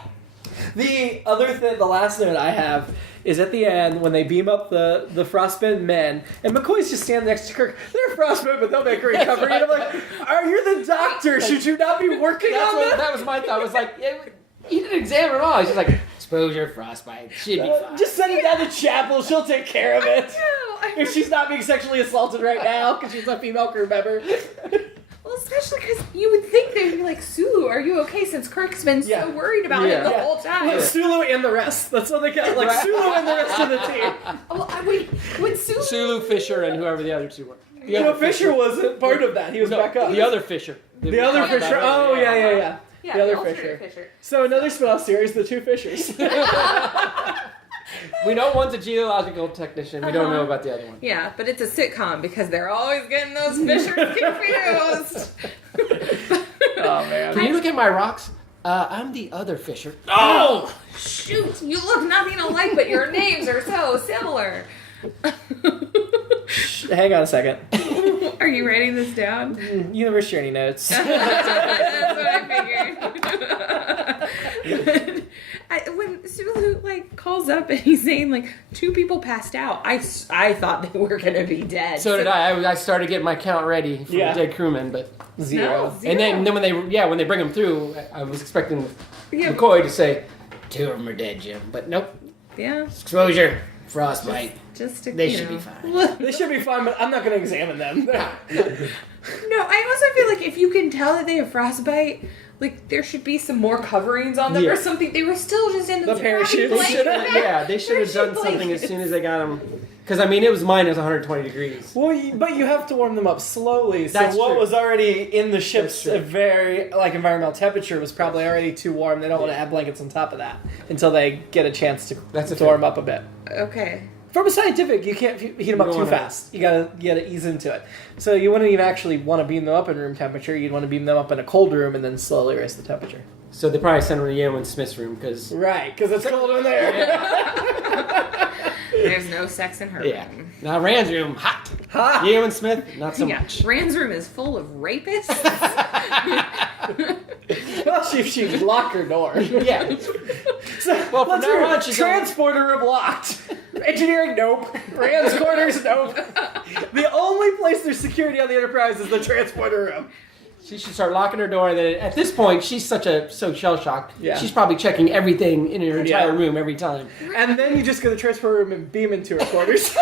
The other thing, the last note I have is at the end when they beam up the frostbitten men, and McCoy's just standing next to Kirk. They're frostbitten, but they'll make a recovery. And I'm like, are you the doctor? Should you not be working on that? That was my thought. I was like, he didn't examine it all. He's just like, exposure, frostbite, should be fine. Just send him down to chapel. She'll take care of it. No, If she's not being sexually assaulted right now because she's a female crew member. well, especially because you would think they'd be like, Sulu, are you okay? Since Kirk's been so worried about it the whole time. Well, Sulu and the rest. That's what they got. Like Sulu and the rest of the team. Well, wait, when Sulu... Sulu, Fisher, and whoever the other two were. Fisher wasn't part of that. He was back up. The other Fisher. The other Fisher. Oh, yeah. Yeah, the other alternate Fisher. So another spin-off series, The Two Fishers. We know one's a geological technician. We don't know about the other one. Yeah, but it's a sitcom because they're always getting those Fishers confused. Oh, man. Can you look at my rocks? I'm the other Fisher. Oh, shoot. You look nothing alike, but your names are so similar. Hang on a second. Are you writing this down? Universe Journey notes. That's what I figured. When Sulu calls up and he's saying 2 people passed out, I thought they were gonna be dead. So did I. I started getting my count ready for dead crewmen, but 0. No, 0. and then when they bring them through, I was expecting Yeah. McCoy to say 2 of them are dead, Jim, but nope. Yeah, Exposure, frostbite. just to, They should be fine. They should be fine, but I'm not going to examine them. No, I also feel like if you can tell that they have frostbite, there should be some more coverings on them or something. They were still just in the parachute. They should have done something as soon as they got them. Because, it was minus 120 degrees. Well, but you have to warm them up slowly. So That's what true. was already in the ship's That's true. very environmental temperature was probably already too warm. They don't want to add blankets on top of that until they get a chance to warm up a bit. Okay. From a scientific, you can't heat them up too fast. You gotta ease into it. So you wouldn't even actually want to beam them up in room temperature. You'd want to beam them up in a cold room and then slowly raise the temperature. So they probably sent them to Yale and Smith's room because... Right, because it's cold in there. There's no sex in her room. Now Rand's room, hot. Ha! Yale and Smith, not so much. Rand's room is full of rapists. Well, she locked her door. Yeah. So, Well, from let's now hear on, it. she's Transporter room locked. Engineering, nope. Rand's quarters, nope. The only place there's security on the Enterprise is the transporter room. She should start locking her door. And then at this point, she's so shell-shocked. Yeah. She's probably checking everything in her entire room every time. And then you just go to the transporter room and beam into her quarters.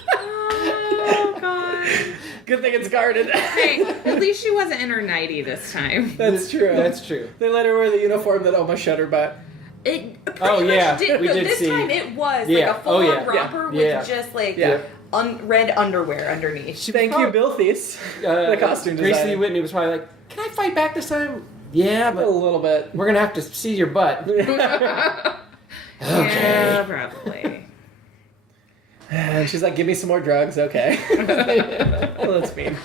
Oh, God. Good thing it's guarded. Hey, at least she wasn't in her nightie this time. That's true. That's true. They let her wear the uniform that almost shut her butt. It pretty Oh, yeah, much did. we Though. did This see. time it was Yeah. a full-on Oh, yeah. romper Yeah. with just Yeah. red underwear underneath. Thank you, Bill Thies, the costume Gracie designer. Whitney was probably like, "Can I fight back this time?" Yeah, A but little bit. we're gonna have to see your butt. Yeah, probably. And she's like, give me some more drugs, okay. Well, that's mean.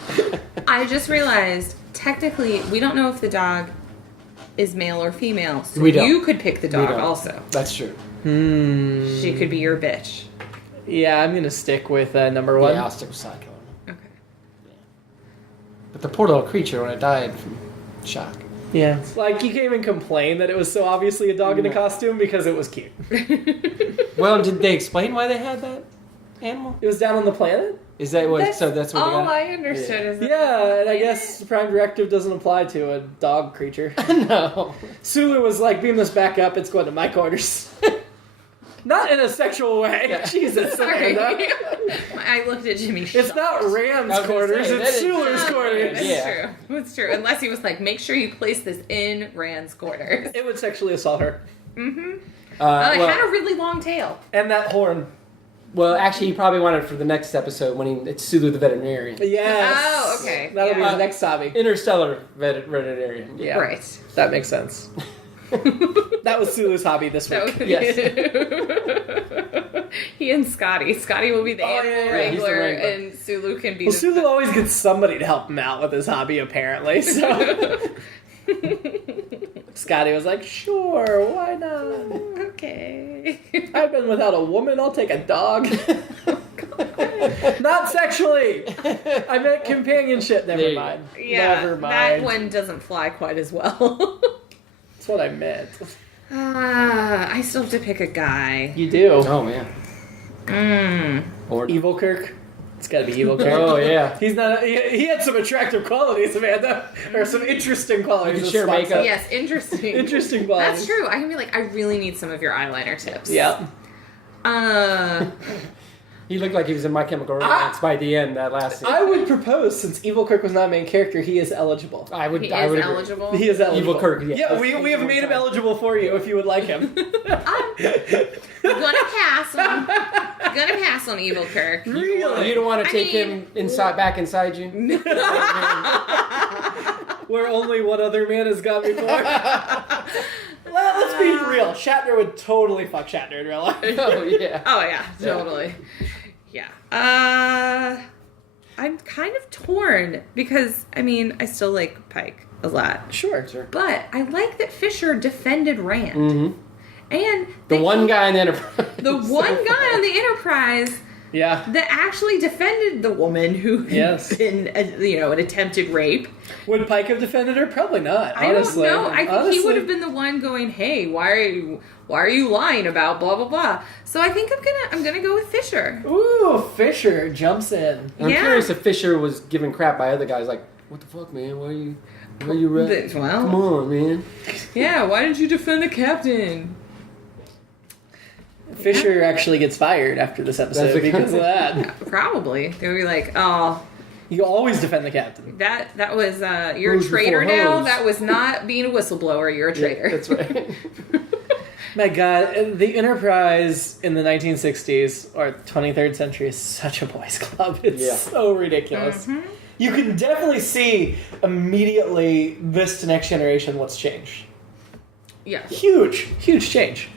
I just realized, technically, we don't know if the dog is male or female. So We don't. you could pick the dog don't. also. That's true. She could be your bitch. Yeah, I'm going to stick with number 1. Yeah, I'll stick with Psycho. Okay. But the poor little creature when it died from shock. Yeah. Like, you can't even complain that it was so obviously a dog in a costume because it was cute. Well, did they explain why they had that animal? It was down on the planet? Is that what? That's So that's what they all got. I understood is that Yeah, and I guess the Prime Directive doesn't apply to a dog creature. No. Sulu was like, beam this back up, it's going to my quarters. Not in a sexual way. Yeah. Jesus, Sorry. Amanda. I looked at Jimmy. It's not Rand's I was gonna quarters, say, it's that is- Sulu's quarters. That's Yeah. true. That's true. Unless he was like, make sure you place this in Rand's quarters. It would sexually assault her. Mm-hmm. It Well, had a really long tail. And that horn. Well, actually, he probably wanted it for the next episode when it's Sulu the veterinarian. Yes. Oh, okay. That'll be Yeah. the next hobby. Interstellar veterinarian. Yeah. Right. That makes sense. That was Sulu's hobby this week. Yes. He and Scotty. Scotty will be the animal yeah, he's the wrangler, wrangler. and Sulu can be Well, the... Sulu always gets somebody to help him out with his hobby, apparently. So Scotty was like, "Sure, why not? Okay. I've been without a woman. I'll take a dog." Not sexually. I meant companionship. There Never you mind. Yeah, Never mind. that one doesn't fly quite as well. That's what I meant. I still have to pick a guy. You do. Oh, man. Or Evil Kirk. It's got to be Evil Kirk. Oh, yeah. He's not. He had some attractive qualities, Amanda, or some interesting qualities. You could as share Spock makeup. said. Yes, interesting. Interesting qualities. That's true. I can be like, I really need some of your eyeliner tips. Yeah. He looked like he was in My Chemical Romance by the end, that last scene. I would propose, since Evil Kirk was not a main character, he is eligible. I would He I is would agree. eligible. He is eligible. Evil Kirk, yeah. Yeah, we have made him eligible for you if you would like him. Gonna pass on Evil Kirk. Really? You don't want to I take mean- him back inside you? Where only one other man has gone before. Let's be real. Shatner would totally fuck Shatner in real life. Oh, yeah. Oh yeah, totally. Yeah. I'm kind of torn because I mean I still like Pike a lot, Sure. but I like that Fisher defended Rand, Mm-hmm. and The that one he- guy in the Enterprise. the one guy on the Enterprise Yeah. that actually defended the woman who had Yes. been, an attempted rape. Would Pike have defended her? Probably not. I Honestly. don't know. I think he Honestly. would have been the one going, "Hey, why are you lying about blah blah blah?" So I think I'm gonna go with Fisher. Ooh, Fisher jumps in. I'm Yeah. curious if Fisher was giving crap by other guys, like, what the fuck, man? Why are you right? Come Well, on, man. yeah. Why didn't you defend the captain? Fisher actually gets fired after this episode That's a- because of that. Probably they'll be like, "Oh, You always defend the captain. that was you're a Hose traitor before now. hose." That was not being a whistleblower. You're a traitor." Yeah, that's right. My God, the Enterprise in the 1960s or 23rd century is such a boys' club. It's Yeah. so ridiculous. Mm-hmm. You can definitely see immediately this to Next Generation what's changed. Yeah, Huge change.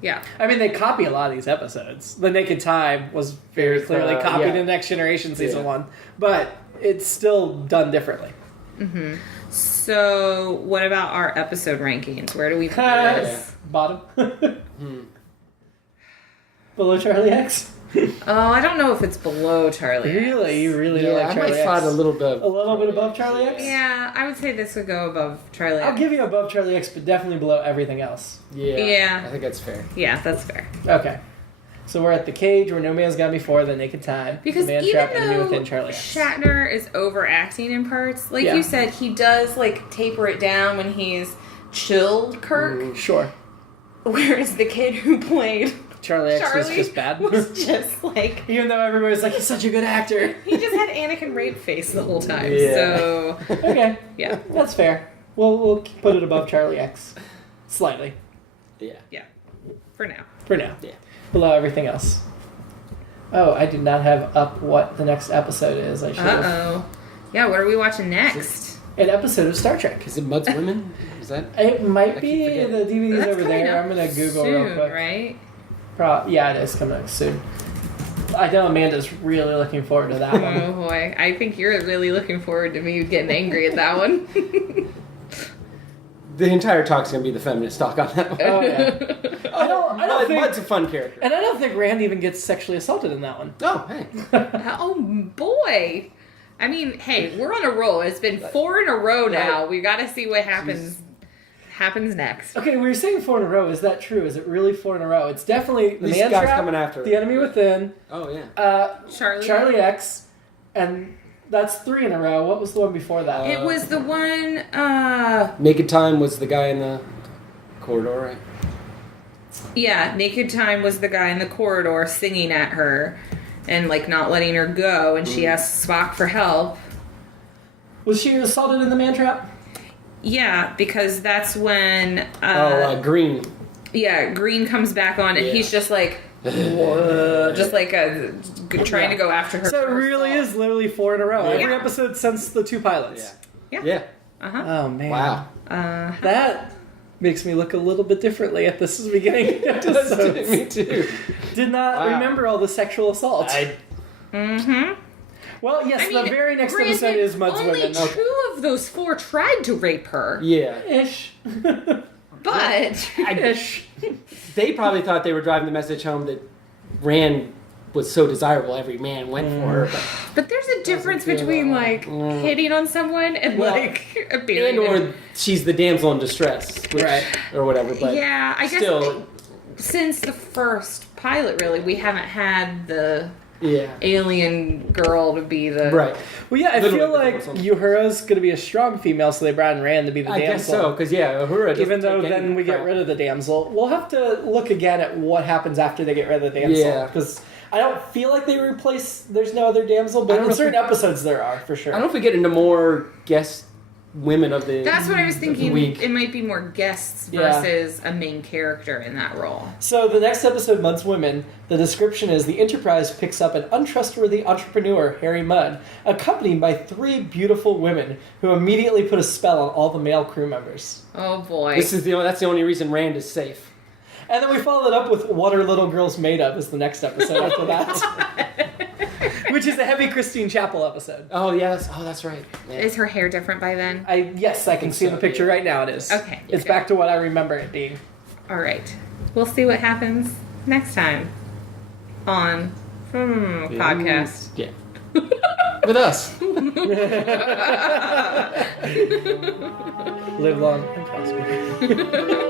yeah. I mean, they copy a lot of these episodes. The Naked Time was very clearly copied yeah. in Next Generation Season Yeah. 1, but it's still done differently. So what about our episode rankings? Where do we put this? Bottom. Below Charlie X? Oh, I don't know if it's below Charlie. X. Really? You really don't Yeah, like I Charlie might X? slide a little bit. A little bit above Charlie X? Yeah, I would say this would go above Charlie. I'll X. give you above Charlie X, but definitely below everything else. Yeah. Yeah. I think that's fair. Yeah, that's fair. Okay. So we're at the cage where no man's gone before, the naked time, Because the man even trap, enemy though within Charlie X. Shatner is overacting in parts, like Yeah. you said, he does like taper it down when he's chilled Kirk, Sure. whereas the kid who played Charlie X was Charlie just bad. was just like Even though everybody's like, he's such a good actor. he just had Anakin rape face the whole time. Yeah. So Okay. yeah, That's fair. We'll put it above Charlie X. Slightly. Yeah. yeah, for now. For now. Yeah. Below everything else. Oh, I did not have up what the next episode is. I should have. Oh, yeah. What are we watching next? An episode of Star Trek. Is it Mud's Women? Is that? It might I be. keep forgetting. The DVD's That's over coming there. up I'm going to Google soon, real quick. right? Yeah, it is coming up soon. I know Amanda's really looking forward to that one. Oh boy, I think you're really looking forward to me getting angry at that one. The entire talk's gonna be the feminist talk on that one. Oh, yeah. I don't think... Mud's a fun character. And I don't think Rand even gets sexually assaulted in that one. Oh, hey. Oh boy. I mean, hey, we're on a roll. It's been 4 in a row now. We got to see what happens next. Okay, we were saying 4 in a row. Is that true? Is it really 4 in a row? It's definitely the These man guys trap, coming after the enemy within, Oh, yeah. Charlie X, and that's 3 in a row. What was the one before that? It was the one Naked Time was the guy in the corridor, right? yeah, Naked Time was the guy in the corridor singing at her and like not letting her go, and she asked Spock for help. Was she assaulted in the man trap? Yeah, because that's when Green. yeah, Green comes back on and Yeah. he's just like, Just like trying to go after her. So it really is literally 4 in a row. Yeah. Every episode since the 2 pilots. Yeah. Oh, man. Wow. That makes me look a little bit differently at this beginning episode. Me too. Did not remember all the sexual assaults. Well, yes, the very next episode is Mud's only Women. Only 2 of those 4 tried to rape her. Yeah. Ish. But Ish. They probably thought they were driving the message home that Rand was so desirable, every man went for her. But there's a difference between like hitting on someone and like And or she's the damsel in distress, which, or whatever. But yeah, I guess still, since the first pilot, really, we haven't had the yeah, alien girl to be the Well, yeah, I Literally feel like Uhura's going to be a strong female, so they brought in Rand to be the damsel. I guess so, because Uhura. Even though then we get rid of the damsel, we'll have to look again at what happens after they get rid of the damsel. Yeah, because I don't feel like they replace. There's no other damsel, but in certain episodes there are for sure. I don't know if we get into more guest women of the. That's what I was thinking. Week. It might be more guests versus a main character in that role. So the next episode, Mudd's Women, the description is the Enterprise picks up an untrustworthy entrepreneur, Harry Mudd, accompanied by 3 beautiful women who immediately put a spell on all the male crew members. Oh boy! That's the only reason Rand is safe. And then we followed up with What Are Little Girls Made Of is the next episode after that. Which is a heavy Christine Chapel episode. Oh, yeah, that's right. Yeah. Is her hair different by then? Yes, I can see in the picture right now it is. Okay. It's back to what I remember it being. All right. We'll see what happens next time on podcast. Yeah. With us. Live long and prosper.